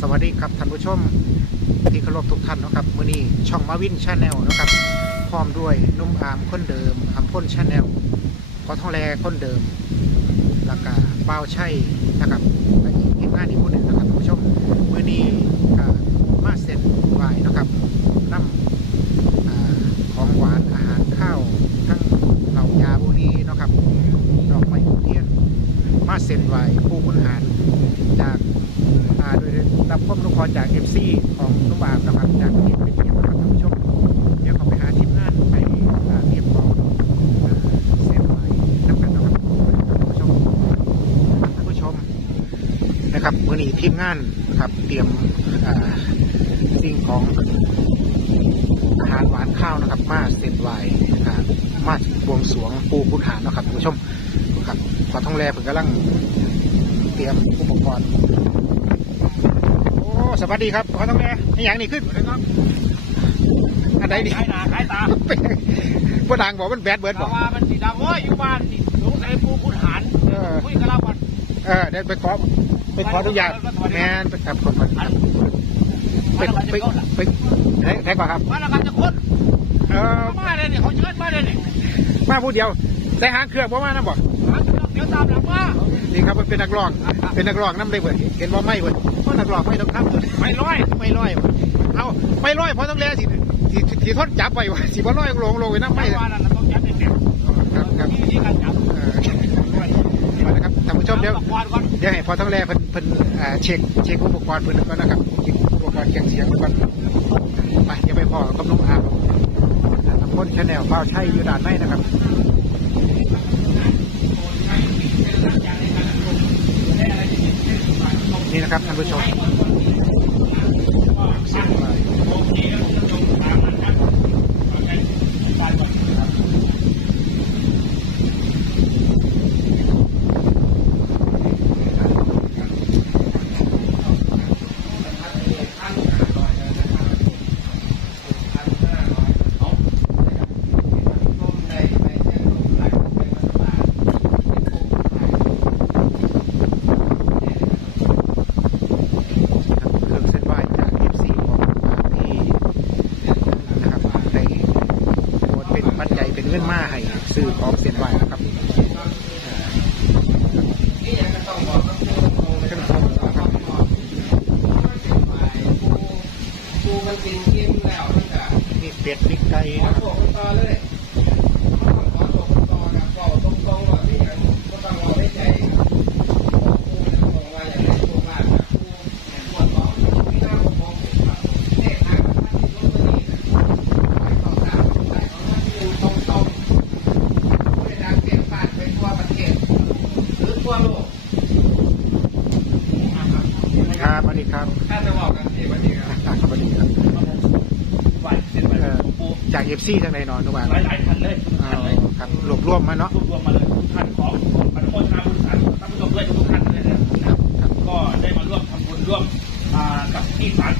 สวัสดีครับท่านผู้ชมที่เคารพทุกท่านนะครับมื้อนี้ช่องมาวินชาแนลนะครับพร้อมด้วยนุ่มอามคนเดิมอัมพ่นชาแนลกอทองแลคนเดิมแล้วก็เป้าวชัยนะครับและอีกทีมงานอีกผู้หนึ่งนะครับท่านผู้ชมอนี้ก็มาเสร็จไหวเนาะครับนำอ่าของหวานอาหารข้าวทั้งเหล่ายาบุรีเนาะครับดอกไม้ทูบเทียน มาเซ็นไว้ผู้บริหารจากอ่าโดยรับข้อมูลรจากเอฟซีของนุ่มอามนะครับจากเก็บเป็นเกียรตินะครับท่านผู้ชม เดี๋ยวเขาไปหาทีมงานไปอ่าเรียบร้อยอ่าเซ็นไว้นับกันนะครับท่านผู้ชมท่านผู้ชมนะครับมื่อนี้ทีม งานครับเตรียมอ่าสิ่งของอาหารหวานข้าวนะครับ มาเซ็นไว้อ่ามาบวงสรวงปูพุทธานนะครับท่านผู้ชมครับขอท่องแรผมกำลังเตรียมอุปกรณ์โอ้สวัสดีครับขอท่องแรนี่อย่างนี้ขึ้นอันใดดีขายหนาขายตาพ่ดังบอกมันแบดเบิร์ดบแต่อกว่ามันสีดำโอ้ยอยู่บ้านนี่สงสัยผู้คุณหารเออคุยกับเราก่อนเออเดี๋ยวไปขอ ไปขออนุญาตแมนไปครับคนคนอันไปไปไปไหนไหนก่อนครับว่าเราการจะคนเออมาเลยเนี่ยเขาเชิญมาเลยเนี่ยมาผู้เดียวใส่หางเครื่องบ่มานะบอกเดี๋ยวตามหลังมานี่ครับมันเป็นนักร้อง เป็นนักร้องน้ำเลยเบิดเห็นว่าไม่เบิดเพราะนักร้องไม่ต้องทำเลยไม่ร้อยไม่ร้อยว่ะเอาไม่ร้อยเพราะต้องแลสิสิสิทนจับไปวะสิบ่ร้อยลงลงไปน้ำไม่ไม่ว่านั่นเราต้องจับเด็กครับครับ ผู้ชมเดี๋ยวก่อนก่อนเดี๋ยวให้พอต้งแลเพิ่นเพิ่นเช็คเช็คอุปกรณ์เพิ่นก่อนนะครับเช็คอุปกรณ์เครื่องเสียงก่อนไปเดี๋ยวไปพอกับน้องอาร์มทำพ้นชาแนลเฝ้าใช่อยู่ด้านในนะครับนี่นะครับท่านผู้ชมเสียงไป เครื่องเส้นไหว้จาก FC ของที่นะครับได้โอนเป็นปัจจัยเป็นเงิน มาให้ซื้อของเส้นไหว้นะครับเครื่องทงนะครับ กูมันกินกินแล้วมันก็ มีเป็ดมีไก่ ขอ นะครับ โทษต่อเลยขอโทษต่อนะเป่าตรงๆว่าที่อันก็ต้องรอได้ใจบอกกูนะบอกว่าอย่างไรตัวบ้านนะกูปวดท้องที่หน้าผมมองเห็นแบบเลขทางท่านที่ลบบุรีนะไปสองสามไปสองสามที่หนึ่งตรงๆผู้ใดดังเปลี่ยนบ้านไปทั่วประเทศหรือทั่วโลก ครับส วัสดีครับถ้าจะบอกกันสิวันนี้ครับอ่าสวัสดีครับไหวเสร็จไปปูจาก FC จังไรนอนทุกวันหลายหลายพันเลยอ่าครับรวบรวมมาเนาะรวบรวมมาเลยท่านของอนุโมทนาบุญสาธุท่านผู้ชมด้วยทุกท่านเลยนะครับครับก็ได้มาร่วมทำบุญร่วมอ่ากับที่ศาล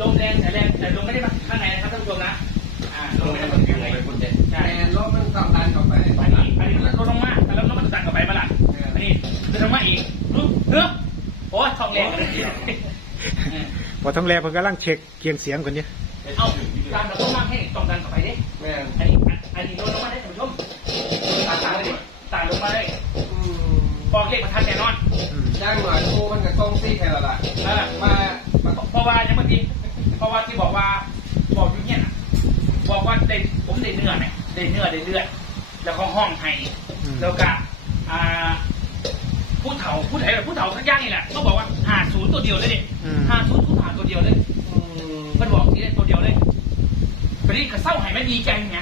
ลมแรงแต่แรงแต่ลมไม่ได้มาข้างในนะครับท่านผู้ชมนะลมไม่ได้มาข้างในลมมันอองดันเข้ไปอันนี้อันนี้ลดมากแล้วลมมันดันเข้าไปมาละอันนี้ลดลงมาอีกลุเนื้อโอ้ยทองแรงพอทองแรงผมกำลังเช็คเกียงเสียงคนนี้ ย่างหน่อยโอ้มันกับกล้องซี่แค่ละล่ะเออมามาเพราะว่าอย่างเมื่อกี้เพราะว่าที่บอกว่าบอกอยู่เนี่ยนะบอกว่าเด็ผมเด้เนื้อเนี่ยเด้เนื้อเด้เลือดแล้วก็ห้องไห้แล้วก็อ่าผู้เถ่าผู้ไหนผู้เถ่าข้างย่างนี่แหละก็บอกว่าหาศูนย์ตัวเดียวเลยเด็กหาศูนย์ผู้หาตัวเดียวเลยมันบอกนี่เลยตัวเดียวเลยตอนนี้ก็เศร้าหายไม่ดีใจไง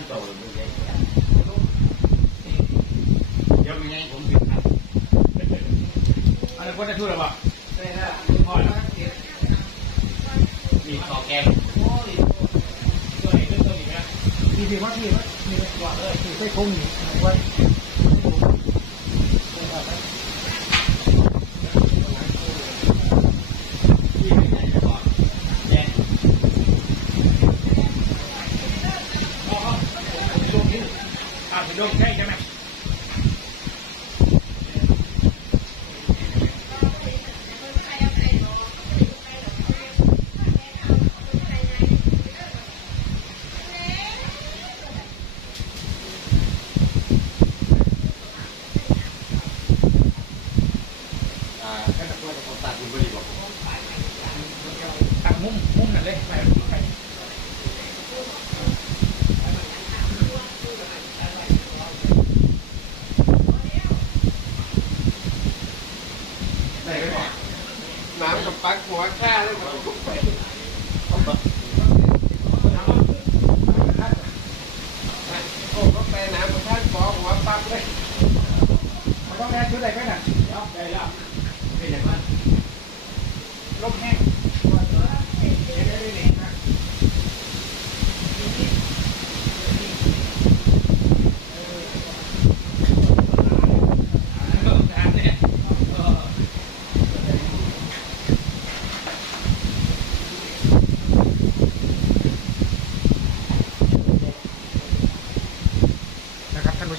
งโตเฉยๆยังไม่ไงผมถึงครับอะไรพวกนี้ทุเรศวะใช่ฮะพ่อแล้วมีต่อแกงตัวไหนขึ้นตัวนี้นะมีดีว่าที่มีดีกว่เลยคือใช้คงอยู่ไว้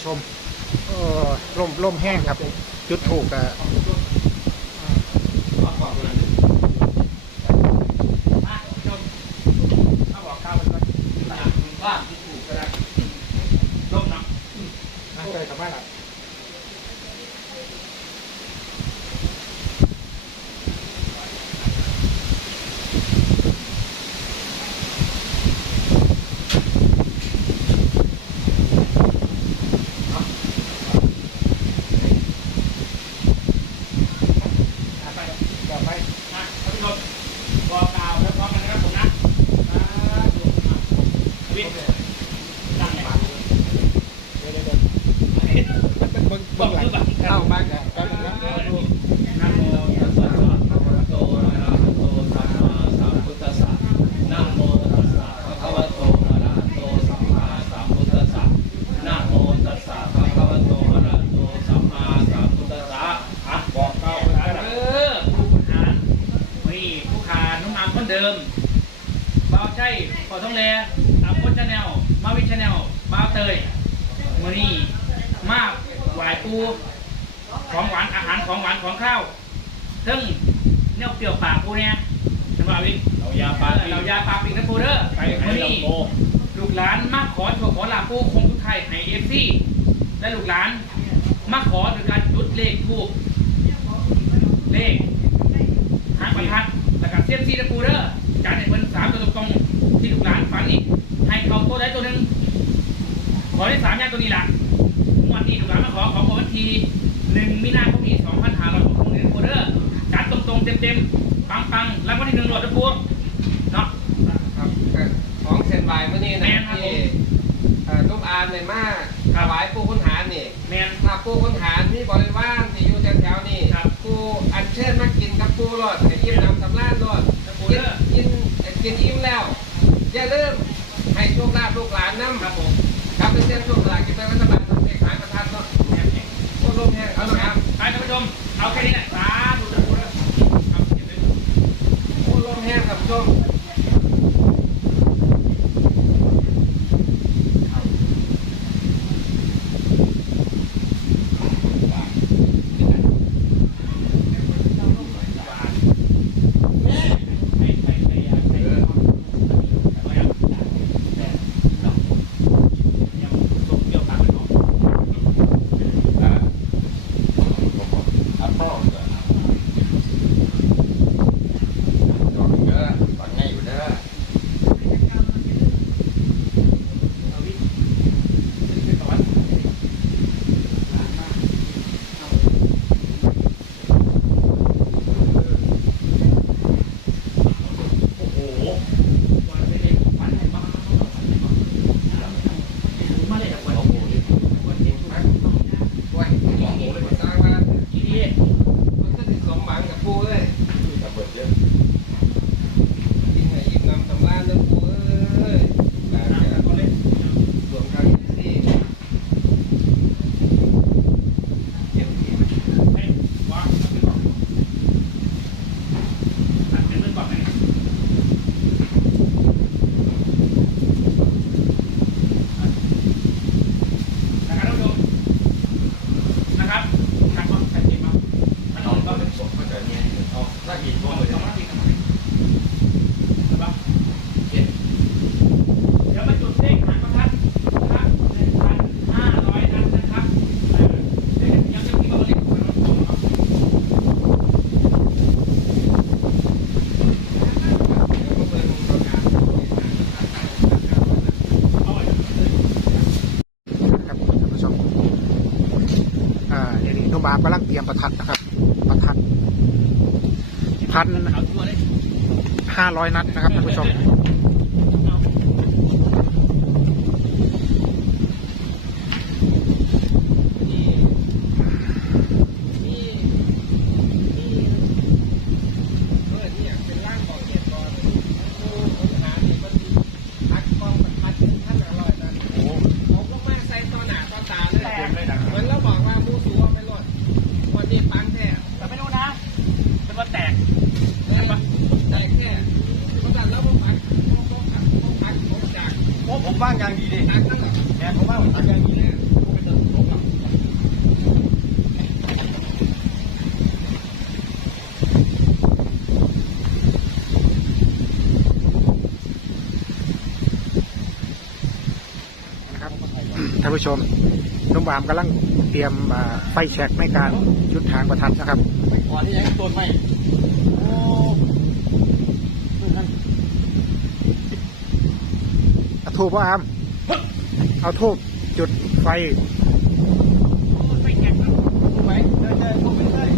ชมลมลมแห้งครับ จุดถูกอะ Maybe. Okay. ยให้เอฟซีและลูกหลาน มาขอโดยการจุดเลขทูบเลขหางประทัดแล้วก็เซียมซีตะปูเด้อจานในเพิ่นสามตัวตรงๆที่ลูกหลานฝันนี่ให้เขาตัวใดตัวหนึ่งขอได้สามอย่างตัวนี้ล่ะงวันนี้ลูกหลานมาขอขอขอวันที่หนึ่งมีนาคมนี้สองพันห้าร้อยหกสิบหนึ่งโคเดอร์จัดตรงๆเต็มๆปังๆแล้ววันที่หนึ่งโหลดตะปูเนาะครับของเซนบายเมื่อนี้แม่นะนครับที่เอ่อลูกอามในมา ถวายปู่คุณหารนี่แมนถ้าปู่คุณหารมีบริวารที่อยู่แถวๆนี่ครับปู่อัญเชิญมากินกับปู่รอดให้อิ่มน้ำสำราญรอดครับปู่กิเด้นอกินกินอิ่มแล้วอย่าลืมให้โชคลาภลูกหลานนำครับผมครับเป็นเส้นโชคลาภกินไปรัฐบาลต้องเด็กหายประทัดเนาะแมนแมนโอ้ลมแห้งเอาเอาละละคครัรับบไปท่านผู้ชม เอาแค่นี้แหละสาธุตะปูแล้วครับเก็บไว้โอ้ลมแห้งครับผู้ชม เดี๋ยวนี้นุ่มอามกำลังเตรียมประทัดนะครับ ประทัดพัน เอาทั่วเลย ห้าร้อยนัดนะครับท่านผู้ชม นี่นี่นี่เออเนี่ยเป็นร่างของเหตุก่อนปู่คุณหารนี่มันพักกองประทัดเป็นท่านอร่อยนะ โอ้ ผมก็มาใส่ต่อหน้าต่อตาเลย เต็มเลยดัง เหมือนเราบอกว่ามูสัวไปรถวันนี้ปังแท้ แต่ไม่รู้นะ เป็นว่าแตก เลยแต่แค่เพราะฉะนั้นแล้วผมปักผมปักผมปักผมจาก โอ้ผมว่างอย่างดีดิ ปักนั่นแหละ แกผมว่าผมทำอย่างดี เนี่ยผมไปเดินผมอะ นะครับ ท่านผู้ชมนุ่มอามกำลังเตรียมอ่าไฟแช็กในการยุดทางประทัดนะครับไปก่อนที่ยังต้นไม่โอ้เอาทูบว่าอามเอาทูบจุดไฟไม่แตกครับถูกไหมเดินเดินถูกไปเรื่อย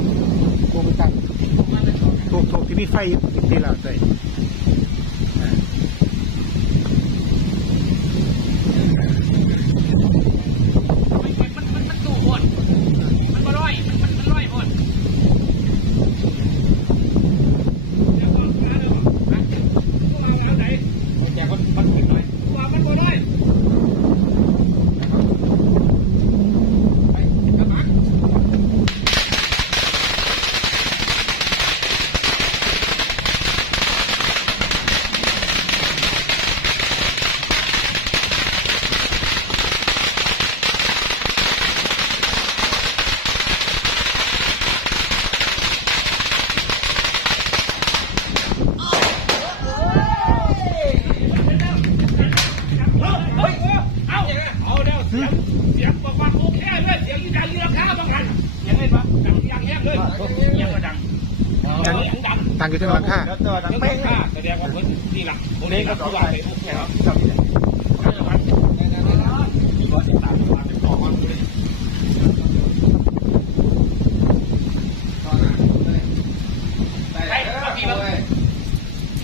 ทูบไปตั้งทูบทูบที่มีไฟติดที่เราเลยอ่า ไม่แตกมันมันมันตู่หดมันบ่ร้อย มันมันมันร้อยหดเดี๋ยวก่อนนะเดี๋ยวก่อนนะพวกเราแล้วไหน แกคนมันผิดหน่อย พวกเรามันบ่ร้อย ไปกระบะ เตั้ง อยู่ที่หลังคาแล้วตัวดังเรื่องเป้งค่าแสดงว่าเพิ่นนี่ล่ะโอเคก็คือว่าไปโอเคครับจำที่ไหนมีร้อยสิบสามวันเป็นต่อวันเลย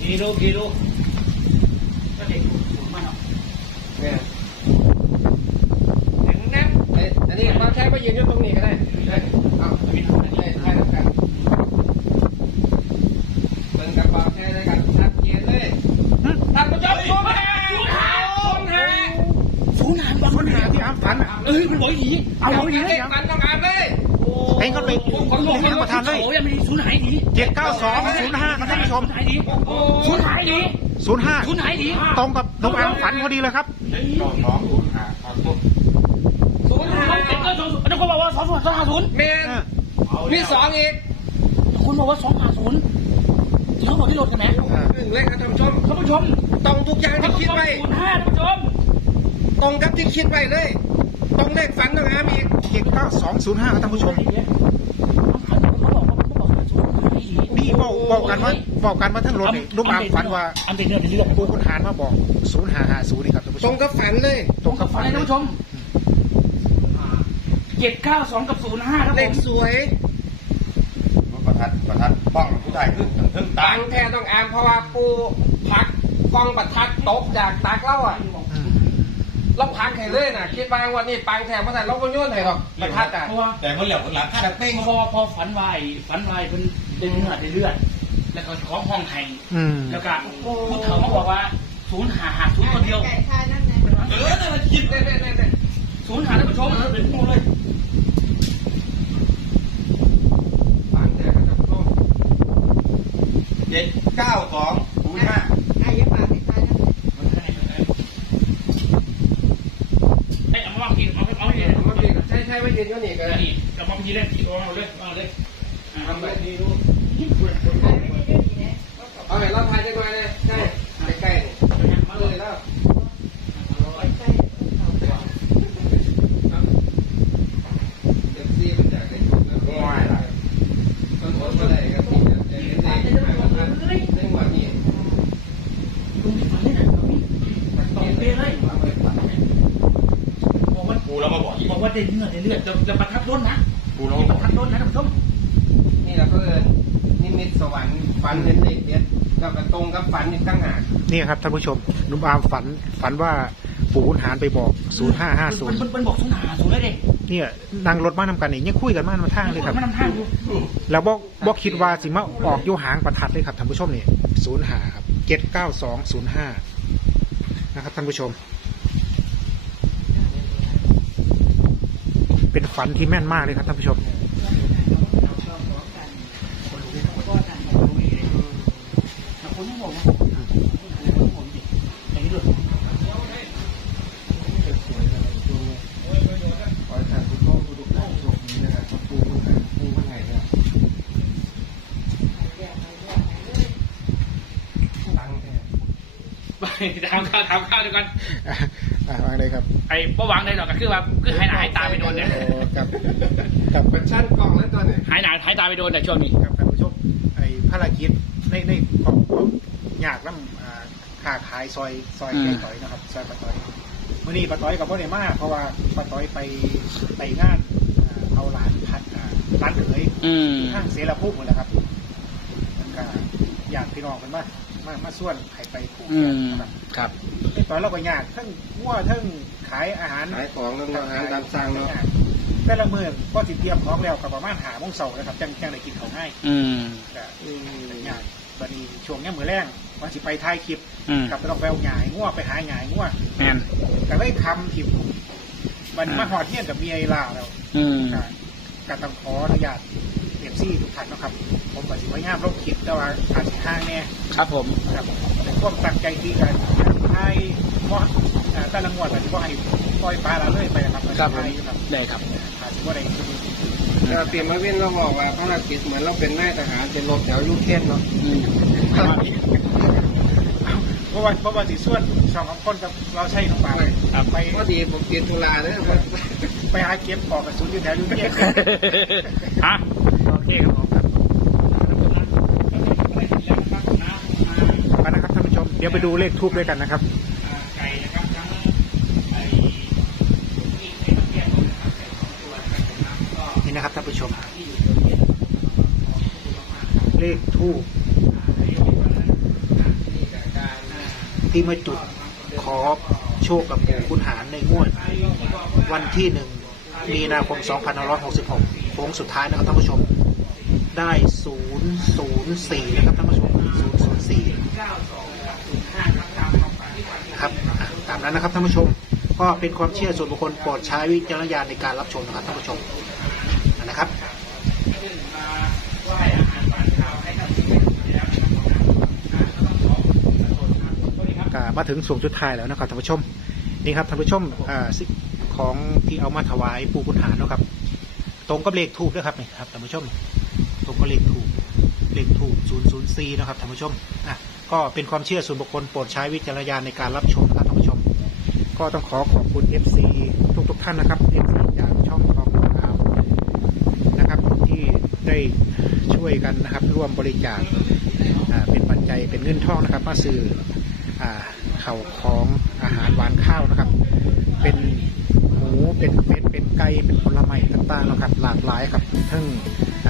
ดีดูดีดูก็เด็กสูงมากเนาะ เนี่ยอันนี้บางแค่ไปยืนอยู่ตรงนี้ก็ได้ได้เอาได้ได้แล้วกันเบิ่งกับบางแค่ได้กันชัดเจนเลยท่านผู้ชมศูนย์ห้าศูนย์ห้า ศูนย์หายบอก ค้นหาที่อามฝันอะ เอ้ยมันบอกอย่างนี้ เอา เอา เอา อ อย่าง นี้ นี้ มันต้องอ่านเลย เองก็ไป ผมบอก เอง ว่า ประธานเลย โอ้ยมันศูนย์หายดี เจ็ดเก้าสองศูนย์ห้าครับท่านผู้ชม ศูนย์หาย ดีศูนย์หายดีศูนย์ห้าศูนย์หายดีตรงกับน้องอามฝันพอดีเลยครับสองสองศูนย์ห้าครับผมศูนย์ห้ามันเป็นก็สองแล้วคนบอกว่าสองศูนย์สองห้าศูนย์เมนมีสองอีกคนบอกว่าสองห้าศูนย์ที่เขาบอกที่รถกันไหมหนึ่งเลขครับท่านผู้ชมท่านผู้ชมตรงทุกอย่างที่คิดไว้ศูนย์ห้าท่านผู้ชมตรงกับที่คิดไว้เลย ตรงเลขฝันต้องอ่านอีกเจ็ดเก้าสองศูนย์ห้าครับท่านผู้ชมเขาบอกว่าเขาบอกว่าศูนย์หายดีนี่เบาเบากันว่าเบากันว่าทั้งรถนี่ลูกอามฝันว่าอันเป็นเรื่องเป็นเรื่องปูคุณหารมาบอกศูนย์ห้าห้าศูนย์นี่ครับท่านผู้ชตรมงกับฝันเลย ตรงกับฝันท่านเลยผู้ชมเจ็ดเก้าสองกับศูนย์ห้าครับเลผขมสวยประทัดประทัดป้องผู้ชายขึ้นถึงตาตัยงแท้ต้องอ่านเพราะว่าปูพักกองประทัดตกจากตากเล่าอะอืมเราพักให้เลยนะคิดว่าวันนี้ปังแท้เพราะแต่เราก็โยนให้หรอกประทัดอะเพราะว่าแต่มันเหลียวคนหลังข้าเป้งพอพอฝันวายฝันวายเป็นเดือดเลือดเลือด แล้วก็ของห้องไทยอืมแล้วก็ผู้เฒ่ามาบอกว่าศูนย์หาหาศูนย์คนเดียว เออนั่นมันคิดเน่เน่เน่เน่ศูนย์หาท่านผู้ชมเป็นผู้เลยปังแท้ก็จะโลกเจ็ดเก้าสองศูนย์ห้าไอ้เอามาวางกินเอาเอาให้มันดีใช่ใช่ไม่ยืนก็หนีกันนี่เอามาพีเล่นทีเอาเลยเอาเลยทำแบบนี้ดูเอาไหนเราทายจังไงเลยใช่ใกล้ๆมาเลยแล้วเด็กซีมันจากในถุงแล้วง่ายละต้นหัวเมื่อไหร่ก็ที่จะเห็นได้ในวันนี้ คุณฝันเลยนะต้องเปี้ยเลยบอกว่า กูแล้วมาบอกอีก บอกว่าเดือดเลือดเลือดจะประทับรถนะ กูแล้ว ป มาบ ระ อก ทับรถนะท่านผู้ชม นี่เราก็เอินนิมิตสวรรค์ฝันเห็นเด็กเด็ดแล้วก็ตรงกับฝันอีกตั้งหาก นี่ครับท่านผู้ชมนุ่มอามฝันฝันว่าปู่คุณหารไปบอกศูนย์ห้าห้าศูนย์มันบอกศูนย์หาศูนย์เลยเด็กเนี่ยนั่งรถมานำกันนี่ยังคุยกันมามาทางเลยครับมันนำทางอยู่แล้วบอกบอกคิดว่าสิมาออกโยหางประทัดเลยครับท่านผู้ชมนี่ศูนย์หาครับเจ็ดเก้าสองศูนย์ห้านะครับท่านผู้ชม เป็นฝันที่แม่นมากเลยครับท่านผู้ชม คนที่บอกว่าอย่างนี้ด้วย ขอให้ท่านผู้ชมทุกท่านโชคดีนะครับขอบคุณผู้ให้ผู้ให้เนี่ยตั้งแท้ ไปถามข้าวถามข้าว เดียวกันอะอะวางเลยครับไอ้ประวังได้หรอกก็คือว่าคือหายหนาหายตาไปโดนเนี่ยโอ้กับกับเป็นชั้นกล่องแล้วตัวเนี่ยหายหนาหายตาไปโดนแต่ช่วงนี้กับท่านผู้ชมไอ้ภารกิจในในของของอยากน้ำอ่าค้าขายซอยซอยไก่ต่อยนะครับซอยปะต้อยมื่อนี้ปะต้อยกับพ่อเนี่ยมากเพราะว่าปะต้อยไปไปงานอ่าเอาหลานพัดอ่าร้านเขยอืม ห้างเสรภูมิหมดแล้วครับแล้วก็อยากพี่น้องกันมา มามาส่วนไข่ไปผูกอืมนะครับครับไอ้ตอนเราก็ยากทั้งวัวทั้งขายอาหารขายของแล้วอาหารตามสั่งเนาะแต่ละมือก็สิเตรียมของแล้วกับประมาณหาโมงเสาร์นะครับจังจังได้กินของง่ายอืมก็ยากบัดนี้ช่วงนี้มือแรงวันสิไปถ่ายคลิปอืมกลับไปต้องไปเอาหงายงัวไปหาหงายงัวแมนแต่ได้คำทิมมันมาหอดเที่ยงกับเมียไอ้ลาแล้วอืมก็การต้องขออนุญาตเอฟซีทุกท่านเนาะครับ ผมก็สิพยายามลบคลิปแต่ว่าอาจจะ ห่างแน่ครับผมครับเป็นความตั้งใจที่การให้เพราะอ่าแต่ละงวดอาจจะว่าให้ปล่อยปลาละเลยไปนะครับครับผมให้อยู่ครับได้ครับอาจจะว่าได้คือเราเตรียมมาเว้นเราบอกว่าภารกิจเหมือนเราเป็นนายทหารเป็นรถแถวยูเครนเนาะอืมเพราะว่าเพราะว่าสิส่วนสองคนกับเราใช่ของปลาครับไปพอดีผมติดธุระเนี่ยไปหาเก็บปอกกระสุนอยู่แถวยูเนียนฮะโอเคครับผมครับ เดี๋ยวไปดูเลขทูบด้วยกันนะครับไก่นะครับทั้งไอ้ที่ในประเทศนะครับไก่สองตัวนะครับผมนะก็นี่นะครับท่านผู้ชม ที่อยู่ตรงนี้เลขทูบที่มาจุดขอโชคกับปู่คุณหารในงวด วันที่หนึ่งมีนาคม 2566 โค้งสุดท้ายนะครับท่านผู้ชม ได้ 004 นะครับท่านผู้ชม 004ามนั้นนะครับท่านผู้ชม ก็เป็นความเชื่อส่วนบุคคลโปรดใช้วิจารณญาณในการรับชมนะครับท่านผู้ชมนะครับมาถึงส่วงสุดท้ายแล้วนะครับท่านผู้ชมนี่ครับท่านผู้ชมอของที่เอามาถวายปู่คุณหารนะครับ ตรงกับเลขทูบด้วยครับนี่ครับท่านผู้ชม ตรงกับเลขทูบเลขทูบ004นะครับท่านผู้ชมอะก็เป็นความเชื่อส่วนบุคคลโปรดใช้วิจารณญาณในการรับชมนะครับ ก็ต้องขอขอบคุณ FC ทุกๆท่านนะครับ FC จากช่องของข่าวนะครับที่ได้ช่วยกันนะครับร่วมบริจาคเป็นปัจจัยเป็นเงินทองนะครับมาซื้ออ่าข่าวของอาหารหวานข้าวนะครับ เป็นหมูเป็นเป็ดเป็นไก่เป็นผลไม้ต่างๆนะครับ หลากหลายครับทั้งอ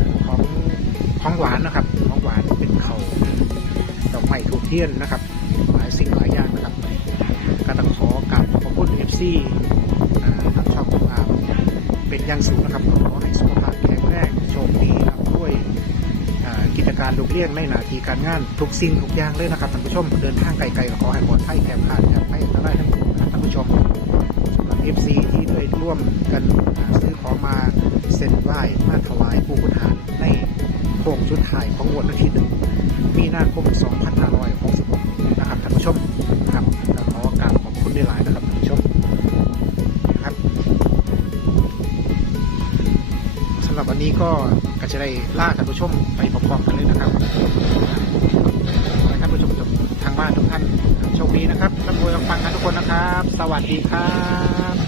อของของหวานนะครับ ของหวานเป็นเขาวดอกไม้ถูกเทียนนะครับายสิ่งหลายอย่างนะครับก็ต้องขอกราบขอบพระคุณเอฟซีทางช่องของอาร์มเป็นอย่างสูงนะครับขอให้สุขภาพแข็งแรงโชคดีครับด้วยกิจการลูกเลี้ยงในหนาทีการงานทุกสิ่งทุกอย่างเลยนะครับท่านผู้ชมเดินทางไกลๆก็ขอให้ปลอดภัยแข็งขาดครับให้อันตรายทั้งท่านผู้ชมสำหรับเอฟซีที่ได้ร่วมกันซื้อของมาเซ็นไหว้มาถวายปู่คุณหารในโค้งชุดถ่ายของงวดวันที่หนึ่งมีนาคม 2566 นะครับท่านผู้ชมครับขอกราบขอบคุณด้วยหลายนะครับท่านผู้ชมนะครับสำหรับวันนี้ก็ก็จะได้ล่าท่านผู้ชมไปพร้อมๆกันเลยนะครับท่านผู้ชมทางบ้านทุกท่านโชคดีนะครับร่ำรวยฟังกันทุกคนนะครับ สวัสดีครับ